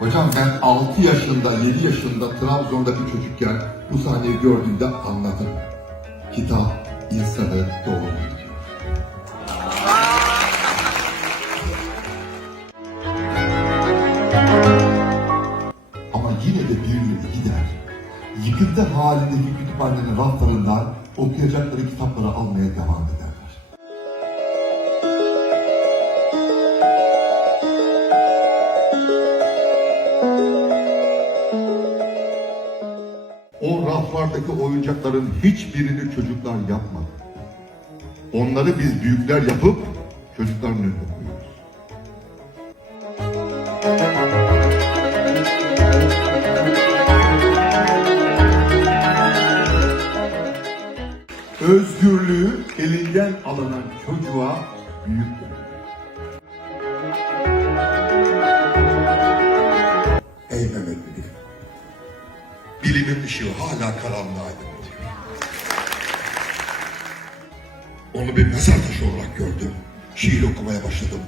Hocam ben 6 yaşında, 7 yaşında Trabzon'daki çocukken bu sahneyi gördüğümde anladım. Kitap insanı gidiyor. Ama yine de birileri gider. Yıkıntı halindeki kütüphanenin raflarından okuyacakları kitapları almaya devam ederler. O raflardaki oyuncakların hiçbirini çocuklar yapmadı. Onları biz büyükler yapıp çocukların önüne koyuyoruz. Özgürlüğü elinden alınan çocuğa büyük denir. Bilimin ışığı hala karanlığa aydınlatıyor. Onu bir mezar taşı olarak gördüm. Şiir okumaya başladım.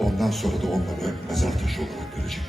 Ondan sonra da onları mezar taşı olarak görecektim.